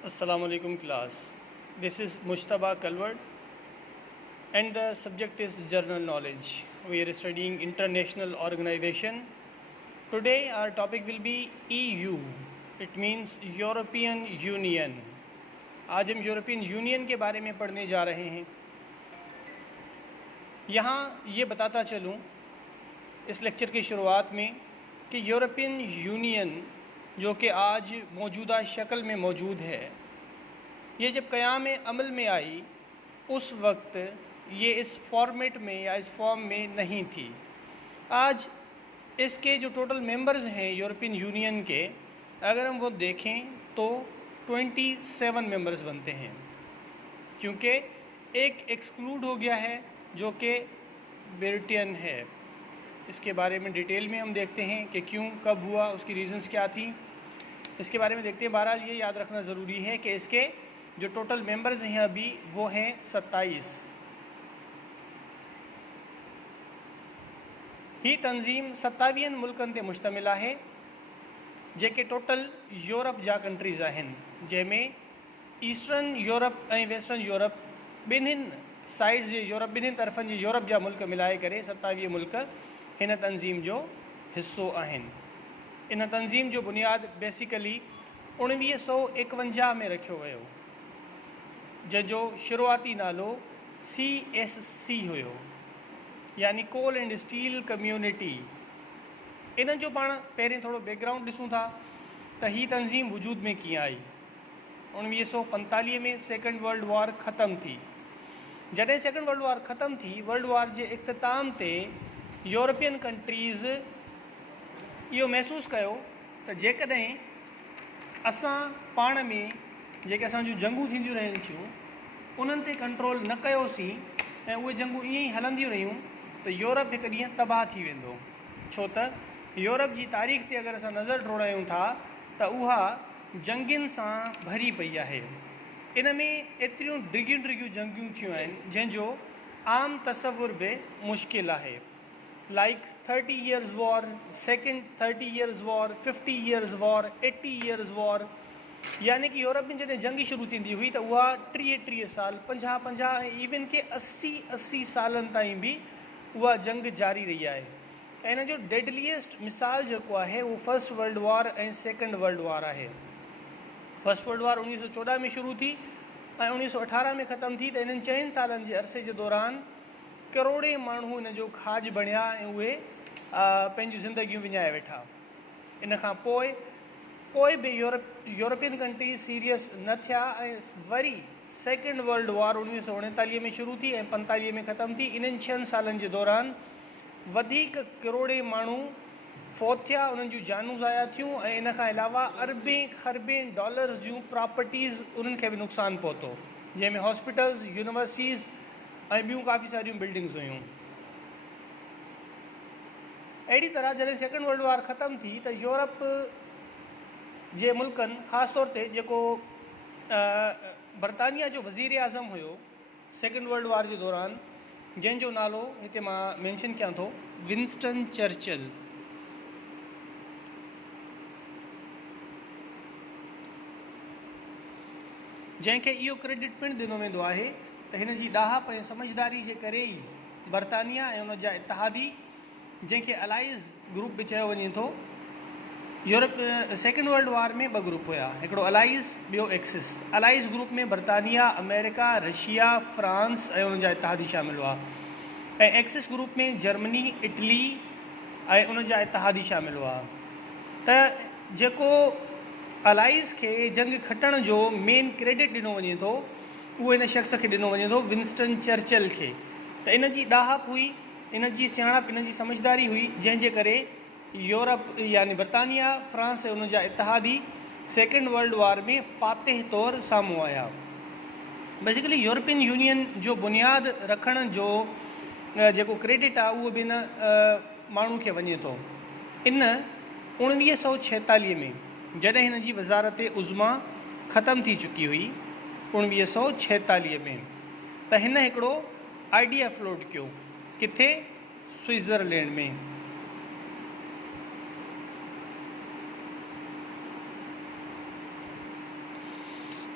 Assalamu alaikum class. This is Mushtaba Kalwad and the subject is general knowledge. We are studying international organization. Today our topic will be EU. It means European Union. Aaj Hum European union के बारे में पढ़ने जा रहे हैं। यहाँ ये बताता चलूँ इस लेक्चर की शुरुआत में कि यूरोपियन यूनियन जो कि आज मौजूदा शक्ल में मौजूद है, ये जब क़याम अमल में आई उस वक्त ये इस फॉर्मेट में या इस फॉर्म में नहीं थी। आज इसके जो टोटल मेंबर्स हैं यूरोपियन यूनियन के, अगर हम वो देखें तो 27 मेंबर्स बनते हैं, क्योंकि एक एक्सक्लूड हो गया है जो कि ब्रिटेन है। इसके बारे में डिटेल में हम देखते हैं कि क्यों, कब हुआ, उसकी रीज़न्स क्या थी, इसके बारे में देखते हैं। बहरहाल ये याद रखना ज़रूरी है कि इसके जो टोटल मेंबर्स हैं अभी वो हैं 27। ही तंज़ीम 27 मुल्कनि ते मुश्तमिल है, जेके टोटल यूरोप जा कंट्रीज़ आहिनि, जंहिंमें ईस्टर्न यूरोप ऐं वेस्टर्न यूरोप ॿिन्हिनि साइड्स जे यूरोप, ॿिन्हिनि तरफ़नि जे यूरोप जा मुल्क मिलाए करे 27 मुल्क हिन तंज़ीम जो हिस्सो आहिनि। इन तंज़ीम जो बुनियाद बेसिकली 1951 में रखियो वियो, जंहिंजो शुरूआती नालो CSC हुयो, यानी कोल एंड स्टील कम्यूनिटी। इन जो पाण पहिरें थोरो बैकग्राउंड ॾिसूं था त ही तंज़ीम वजूद में कीअं आई। 1945 में सेकेंड वर्ल्ड वॉर ख़त्म थी। जॾहिं सेकेंड वर्ल्ड वॉर ख़त्म थी, वर्ल्ड वॉर जे इख़्तिताम ते यूरोपियन कंट्रीज़ इहो महसूसु कयो त जेकॾहिं असां पाण में जेके असांजूं जंगूं थींदियूं रहनि थियूं उन्हनि ते कंट्रोल न कयोसीं ऐं उहे जंगूं ईअं ई हलंदियूं रहियूं त यूरोप हिकु ॾींहुं तबाह थी वेंदो। छो त यूरोप जी तारीख़ ते अगरि असां नज़र डोड़ायूं था त उहा जंगियुनि सां भरी पई आहे। इन में एतिरियूं डिघियूं जंगियूं थियूं आहिनि जंहिंजो आम तसवुर बि मुश्किल आहे। Like 30 years war, second 30 years war, 50 years war, 80 years war। यानी कि यूरोप में जॾहिं जंग शुरू थींदी हुई त उहा 30 साल, 50 ऐं इवन के 80 सालनि ताईं बि उहा जंग जारी रही आहे। ऐं इन जो डेडलीएस्ट मिसाल जेको आहे उहो फर्स्ट वर्ल्ड वॉर ऐं सेकेंड वर्ल्ड वॉर आहे। फर्स्ट वर्ल्ड वॉर 1914 में शुरू थी ऐं 1918 में ख़त्म थी। त इन्हनि 4 सालनि जे अरसे जे दौरान करोड़े माण्हू इन जो खाज बणिया ऐं उहे पंहिंजूं ज़िंदगियूं विञाए वेठा। इन खां पोइ बि यूरोपियन कंट्रीज़ सीरियस न थिया ऐं वरी सेकेंड वर्ल्ड वॉर 1939 में शुरू थी ऐं 45 में ख़त्म थी। इन्हनि 6 सालनि जे दौरान वधीक करोड़े माण्हू फौत थिया, उन्हनि जूं जानूं ज़ाया थियूं ऐं इन खां अलावा अरबें खरबें डॉलर्स जूं प्रॉपर्टीज़ उन्हनि खे बि नुक़सानु पहुतो, जंहिंमें हॉस्पिटल्स, यूनिवर्सिटीज़ ऐं ॿियूं काफ़ी सारियूं बिल्डिंग्स हुयूं। अहिड़ी तरह जॾहिं सेकेंड वर्ल्ड वॉर ख़त्म थी त यूरोप जे मुल्कनि, ख़ासि तौर ते जेको बरतानिया जो वज़ीर आज़म हुयो सेकेंड वर्ल्ड वॉर जे दौरान, जंहिंजो नालो हिते मां मेंशन कयां थो, विंस्टन चर्चिल। जंहिंखे इहो क्रेडिट पिणु ॾिनो वेंदो आहे त हिन जी ॾाहप ऐं समझदारी जे करे ई बरतानिया ऐं उन जा इतिहादी, जंहिंखे अलाइज़ ग्रुप बि चयो वञे थो, यूरोप सेकेंड वर्ल्ड वॉर में 2 ग्रुप हुया, हिकिड़ो अलाइज़, ॿियो एक्सिस। अलाइज़ ग्रुप में बरतानिया, अमेरिका, रशिया, फ्रांस ऐं उन जा इतिहादी शामिल हुआ, ऐं एक्सिस ग्रुप में जर्मनी, इटली ऐं उन जा इतिहादी शामिल हुआ। त जेको अलाइज़ खे जंग खटण जो मेन क्रेडिट ॾिनो वञे थो उहो इन शख़्स खे ॾिनो वञे थो, विंस्टन चर्चिल खे। त इन जी ॾाहप हुई, इन जी सियाणप, इन जी समझदारी हुई, जंहिंजे करे यूरोप यानी बरतानिया, फ्रांस ऐं उन जा इतिहादी सेकेंड वर्ल्ड वॉर में फ़ातिह तौरु साम्हूं आया। बेसिकली यूरोपियन यूनियन जो बुनियाद रखण जो जेको क्रेडिट आहे उहो बि इन माण्हू खे वञे थो। इन 1946 में जॾहिं हिन जी वज़ारत उज़्मा ख़त्म थी चुकी हुई 1946 में, त हिन हिकिड़ो आइडिया फ्लोट कयो। किथे? स्विट्ज़रलैंड में।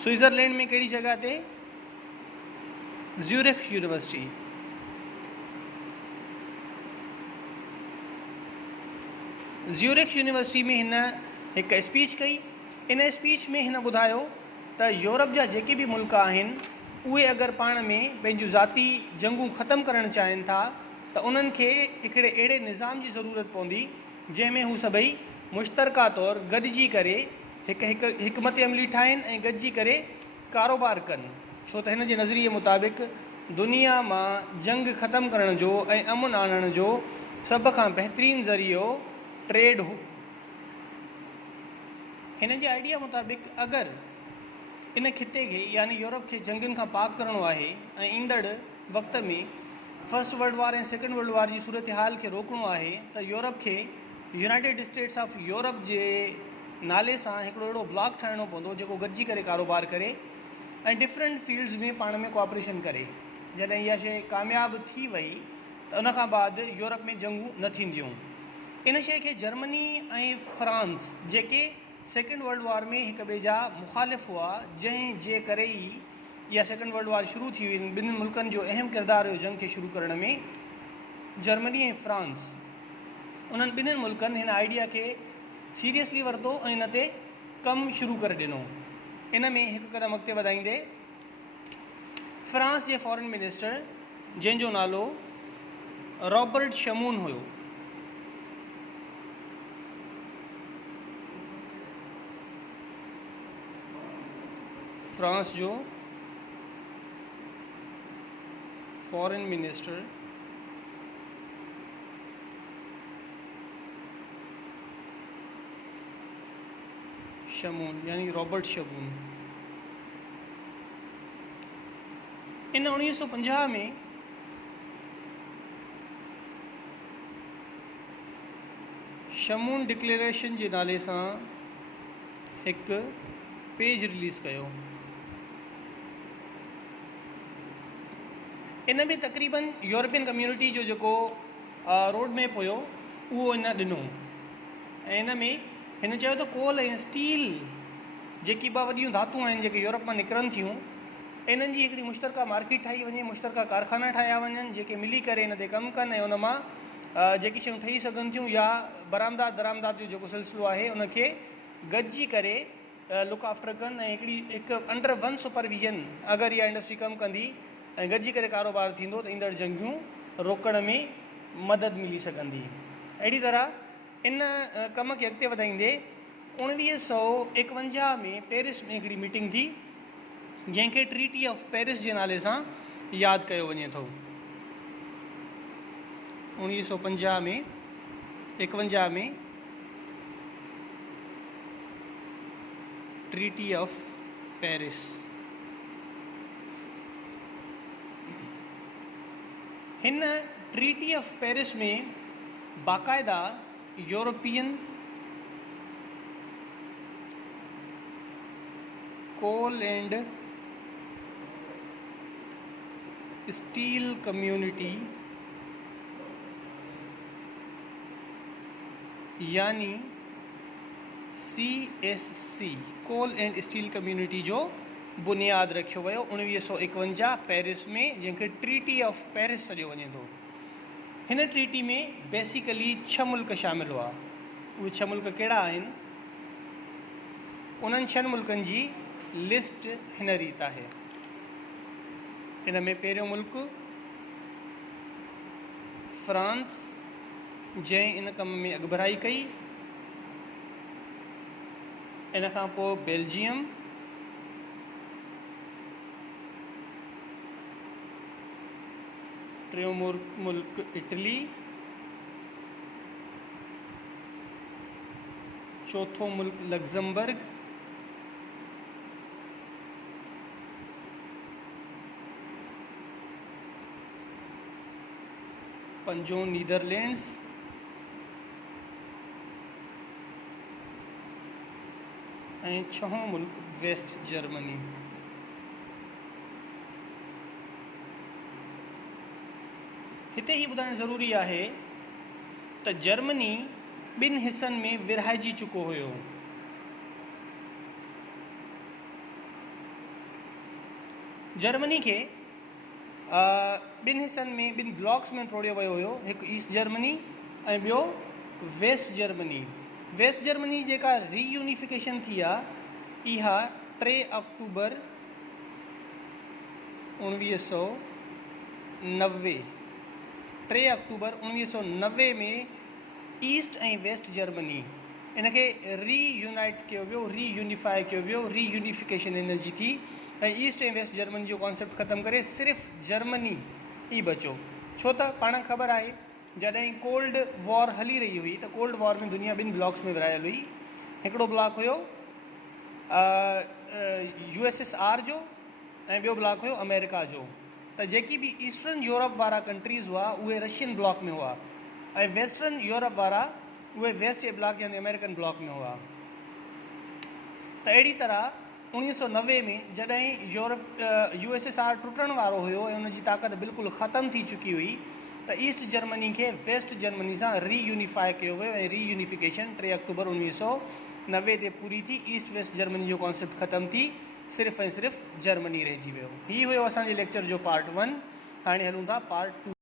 स्विट्ज़रलैंड में कहिड़ी जॻह ते? Zurich university. ज़्यूरिख यूनिवर्सिटी में हिन हिकु स्पीच कई। इन स्पीच में हिन ॿुधायो त यूरोप जा जेके बि मुल्क आहिनि उहे अगरि पाण में पंहिंजूं ज़ाती जंगूं ख़तमु करणु चाहिनि था त उन्हनि खे हिकिड़े अहिड़े निज़ाम जी ज़रूरत पवंदी जंहिंमें हू सभई मुश्तरका तौरु गॾिजी करे हिकमत अमली ठाहिनि ऐं गॾिजी करे कारोबार कनि। छो त हिन जे नज़रिए मुताबिक़ दुनिया मां जंग ख़तमु करण जो ऐं अमुन आणण जो सभ खां बहितरीनु ज़रियो ट्रेड हो। हिन जे आइडिया मुताबिक़ अगरि इन खिते खे यानी यूरोप खे जंगुनि खां पाक करिणो आहे ऐं ईंदड़ वक़्त में फर्स्ट वर्ल्ड वार ऐं सेकेंड वर्ल्ड वार जी सूरत हाल खे रोकणो आहे त यूरोप खे यूनाइटेड स्टेट्स ऑफ यूरोप जे नाले सां हिकिड़ो अहिड़ो ब्लॉक ठाहिणो पवंदो जेको गॾिजी करे कारोबार करे ऐं डिफरेंट फील्ड्स में पाण में कोऑपरेशन करे। जॾहिं इहा शइ कामयाबु थी वई त उन खां बाद यूरोप में जंगूं न थींदियूं। इन शइ खे जर्मनी ऐं फ्रांस जेके सेकेंड वर्ल्ड वार में हिक ॿिए जा मुखालिफ़ हुआ, जंहिं जे करे ई इहा सेकेंड वर्ल्ड वार शुरू थी हुई, ॿिन्हिनि मुल्कनि जो अहम किरदारु हुयो जंग खे शुरू करण में, जर्मनी ऐं फ्रांस। उन्हनि ॿिन्हिनि मुल्कनि हिन आइडिया खे सीरियसली वरितो ऐं हिन ते कमु शुरू करे ॾिनो। इन में हिकु क़दम अॻिते वधाईंदे फ्रांस जे फॉरेन मिनिस्टर जंहिंजो नालो रॉबर्ट शमून हुयो, फ्रांस जो फॉरेन मिनिस्टर शमून यानी रॉबर्ट शमून इन 1950 में शमून डिक्लेरेशन जे नाले सां हिकु पेज रिलीज़ कयो। इन में तक़रीबन यूरोपियन कम्यूनिटी जो जेको रोड मैप हुयो उहो इन ॾिनो ऐं इन में हिन चयो त कोल ऐं स्टील जेकी ॿ वॾियूं धातूं आहिनि जेके यूरोप मां निकिरनि थियूं, इन्हनि जी हिकिड़ी मुश्तरका मार्केट ठाही वञे, मुश्तरका कारखाना ठाहिया वञनि जेके मिली करे इन ते कमु कनि ऐं उन मां जेकी शयूं ठही सघनि थियूं या बरामदात दरामदात जो जेको सिलसिलो आहे उनखे गॾिजी करे लुक आफ्टर कनि ऐं हिकु अंडर वन सुपरविजन अगरि इहा इंडस्ट्री कमु कंदी ऐं गॾिजी करे कारोबार थींदो त ईंदड़ जंगियूं रोकण में मदद मिली सघंदी। अहिड़ी तरह इन कम खे अॻिते वधाईंदे 1951 में पेरिस में हिकिड़ी मीटिंग थी जंहिंखे ट्रीटी ऑफ पेरिस जे नाले सां यादि कयो वञे थो। 1951 में ट्रीटी ऑफ पेरिस। हिन ट्रीटी ऑफ पेरिस में बाकायदा European call and steel community यानी CSC call and steel community जो बुनियाद रखियो वियो 1951 पेरिस में, जंहिंखे ट्रीटी ऑफ पेरिस सॾियो वञे थो। हिन ट्रीटी में बेसिकली 6 मुल्क शामिल हुआ। उहे 6 मुल्क कहिड़ा आहिनि? उन्हनि 6 मुल्कनि जी लिस्ट हिन रीत आहे। हिन में पहिरियों मुल्क फ्रांस, जंहिं इन कम में अॻुभराई कई। इन खां पोइ बेल्जियम, टियों मुल्क इटली, चौथों मुल्क लग्जमबर्ग, पंजों नीदरलैंड्स, ऐं 6हों मुल्क वेस्ट जर्मनी। हिते ही ॿुधाइणु ज़रूरी आहे त जर्मनी 2 हिस्सनि में विरहाइजी चुको हुयो। जर्मनी खे ॿिनि हिसनि में, ॿिनि ब्लॉक्स में तोड़ियो वियो हुयो, हिकु ईस्ट जर्मनी ऐं ॿियो वेस्ट जर्मनी। वेस्ट जर्मनी जेका रीयूनिफिकेशन थी आहे इहा 3 अक्टूबर 1990 3 अक्टूबर 1990 में ईस्ट ऐं वेस्ट जर्मनी इन खे रीयूनाइट कयो वियो, रीयूनिफाई कयो वियो, रीयूनिफिकेशन इन जी थी ऐं ईस्ट ऐं वेस्ट जर्मनी जो कॉन्सेप्ट ख़तमु करे सिर्फ़ु जर्मनी ई बचो। छो त पाण ख़बर आहे जॾहिं कोल्ड वॉर हली रही हुई त कोल्ड वॉर में दुनिया ॿिनि ब्लॉक्स में विरायल हुई। हिकिड़ो ब्लॉक हुयो USSR जो ऐं ॿियो ब्लॉक हुयो अमेरिका जो। त जेकी बि ईस्टर्न यूरोप वारा कंट्रीज़ हुआ उहे रशियन ब्लॉक में हुआ ऐं वेस्टर्न यूरोप वारा उहे वेस्ट ए ब्लॉक यानी अमेरिकन ब्लॉक में हुआ। त अहिड़ी तरह 1990 में जॾहिं USSR टुटण वारो हुयो ऐं उनजी ताक़त बिल्कुलु ख़तमु थी चुकी हुई त ईस्ट जर्मनी खे वेस्ट जर्मनी सां रीयूनिफाई कयो वियो ऐं रीयूनिफिकेशन 3 अक्टूबर 1990 ते पूरी थी। ईस्ट वेस्ट जर्मनी जो कॉन्सेप्ट ख़तमु थी, सिर्फ़ु ऐं सिर्फ़ु जर्मनी रहिजी वियो। हीउ हुयो असांजे लेक्चर जो पार्ट 1। हाणे हलूं था पार्ट 2।